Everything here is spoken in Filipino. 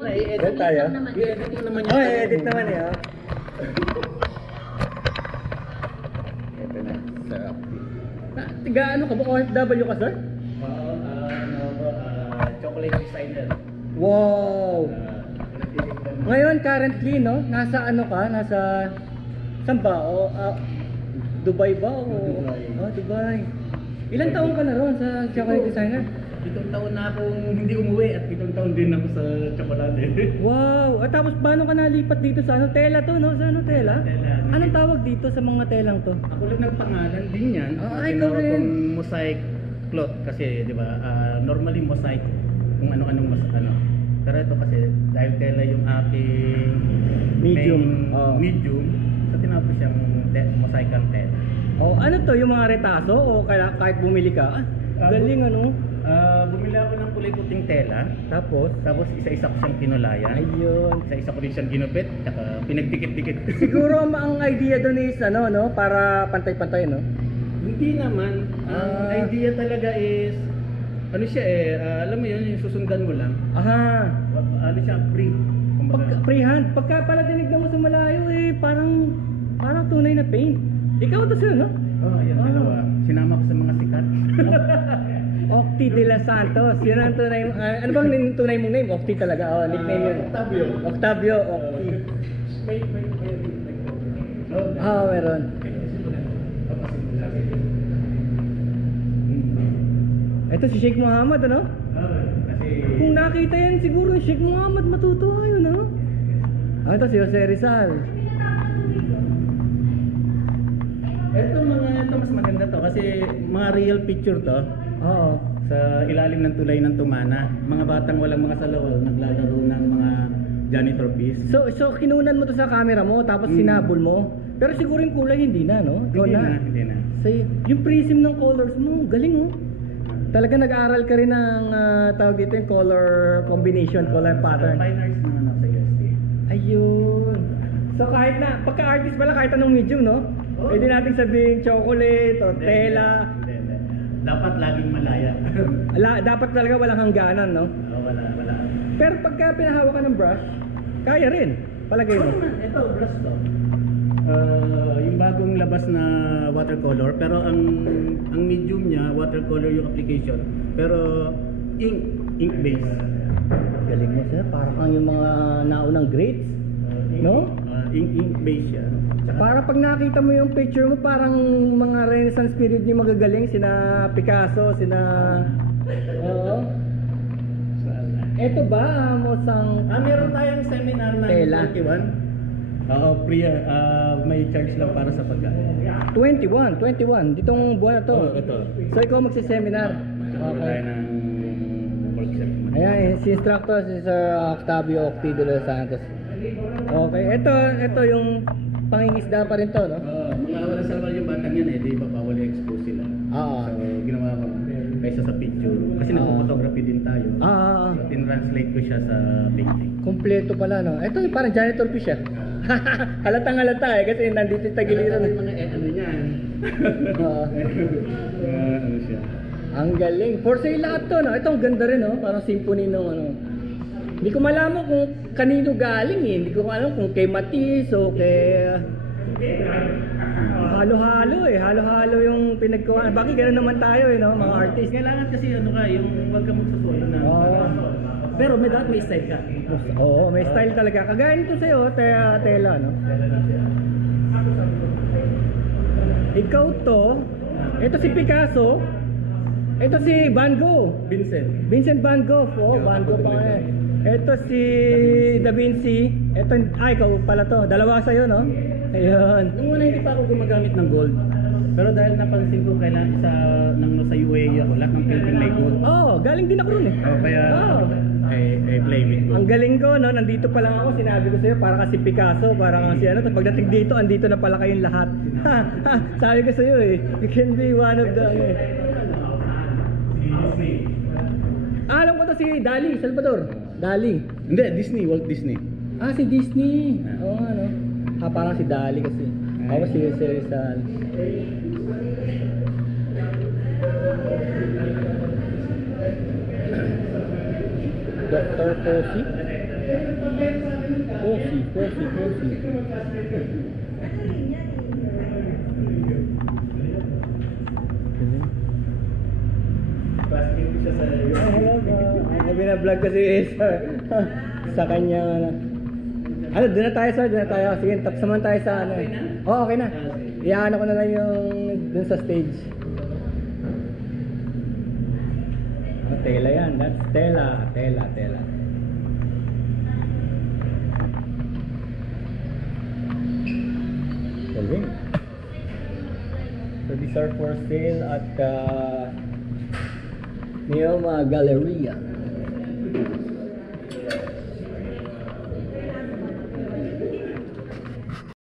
I-edit tayo. I-edit mo naman yun. Oh, edit naman eh. Oh. Ito na. Sarap. Tiga ano ka ba? OFW ka, sir? Oo, chocolate designer. Wow! Ngayon, currently, no? Nasa ano ka? Nasa... Saan ba? O, Dubai ba? O, Dubai. Dubai. Ilang taon ka na ron sa chocolate designer? 7 taon na akong hindi umuwi at 7 taon din ako sa tsokolate. Wow! At tapos paano ka nalipat dito sa ano? Tela to, no? Sa ano tela? Tela. Anong tawag dito sa mga telang to? Ako lang nagpangalan din yan. Ay, ikaw Tinawag rin. kong mosaic cloth kasi, di ba, normally mosaic kung ano-anong ano. Pero ito kasi, dahil tela yung aking Medium. main medium, so tinawag ko siyang mosaic ang tela. Oh, ano to? Yung mga retaso? O kahit bumili ka? Galing ano? Bumili ako ng kulay puting tela, Tapos? isa-isa ko siyang kinulayan. Ayun. Isa-isa ko rin siyang ginupit, tsaka pinagdikit-dikit. Siguro ang idea doon is ano, no? Para pantay-pantay, no? Hindi naman. Ang idea talaga is, ano siya alam mo yun, yung susundan mo lang. Aha. Ano siya, free. Freehand. Pagka pala tinignan mo sa malayo, parang tunay na paint. Ikaw to sir, no? Yan dalawa. Sinama ko sa mga sikat. Octi de la Santos. Yun ang tunay. Ano bang tunay mong name? Octi talaga. Nickname yun. Octavio. Octavio. Octi. May Meron. Ito si Sheikh Muhammad, ano? Kasi Kung nakita yan, siguro si Sheikh Muhammad matutuwa yun, ano? Ito si Jose Rizal. ito mas maganda to kasi mga real picture to Oo. sa ilalim ng tulay ng Tumana. Mga batang walang mga salawal naglalaro ng mga janitor piece. So kinunan mo to sa camera mo, tapos sinabol mo. Pero siguro yung kulay hindi na, no? Ikaw Hindi na. So, yung prism ng colors mo, galing, oh. Talaga nag-aaral ka rin ng tawag dito yung color combination, color pattern. Fine arts naman ako sa USD. Ayun. So kahit na, pagka-artist pala kahit anong medium, no? Pwede natin sabihin chocolate o tela. Hindi. Dapat laging malaya. Dapat talaga walang hangganan, no? Wala. Pero pagka pinahawa ka ng brush, kaya rin. Palagay mo. Ito, brush to. Yung bagong labas na watercolor, pero ang medium niya, watercolor yung application. Pero ink base. Galing mo sir, parang yung mga naunang grades, no? Ink base siya. Para pag nakita mo yung picture mo, parang mga Renaissance period yung magagaling, sina Picasso, sina... Oo. Eto ba, Mosang... Meron tayong seminar na Tela. 21. Free, may charge lang para sa pagkain. 21, ditong buwan na to. Ito. So ikaw magsiseminar. Meron tayo ng workshop. Ayan, si instructor si Sir Octavio Octi de los Santos. Okay, ito yung pangingisda pa rin to, no? Mga walang salwal yung batang yan di ba bawal i-expose sila. Oo. So ginawa ko kaysa sa picture. Kasi nagpo-photography din tayo. So tin-translate ko siya sa painting. Kompleto pala, no? Ito yung parang janitor fish, Halatang halata kasi nandito sa giliran. Mga ano yan. Oo. Ano siya. Ang galing. For sale lahat to, no? Ito ang ganda rin, no? Parang symphony ng ano. Hindi ko malaman kung kanino galing, eh. Hindi ko alam kung kay Matisse o kay... halo-halo, eh. Halo-halo yung pinagkuha. Bakit gano'n naman tayo, no? Mga artist. Kailangan kasi ano ka, yung wag ka magsusulo na. Pero dapat may style ka. Oo, may style talaga. Kagaya nito sa'yo, tela, no? Ikaw to, ito si Picasso, ito si Van Gogh. Vincent Van Gogh. Van Gogh pa nga. Ito si Da Vinci. Ito, ikaw pala to. Dalawa sa'yo, no? Ayun. Nung una hindi pa ako gumagamit ng gold. Pero dahil napansin ko kailan sa UAE ako, lahat ng painting may gold. Galing din ako ron eh. Kaya I play with gold. Ang galing ko, no? Nandito pa lang ako, sinabi ko sa'yo, para kasi Picasso, para kasi ano. Pagdating dito, andito na pala kayong lahat. Sabi ko sa'yo eh, you can be one of the... alam ko to si Dali, Salvador. Dali. Hindi, Disney, Walt Disney. Si Disney. Oo nga, no? Parang si Dali kasi. Ako si Rizal. Dr. Fosi. Coffee. Plastic siya sa Hello po. Binablog kasi sa kanya. Ano, doon na tayo sir, doon na tayo. Sige, tapos naman tayo sa ano. Oo, okay na. Iyaano ko na lang yung doon sa stage. Oh, tela yan. That's tela. Galing. So these are for sale at Neoma Galleria.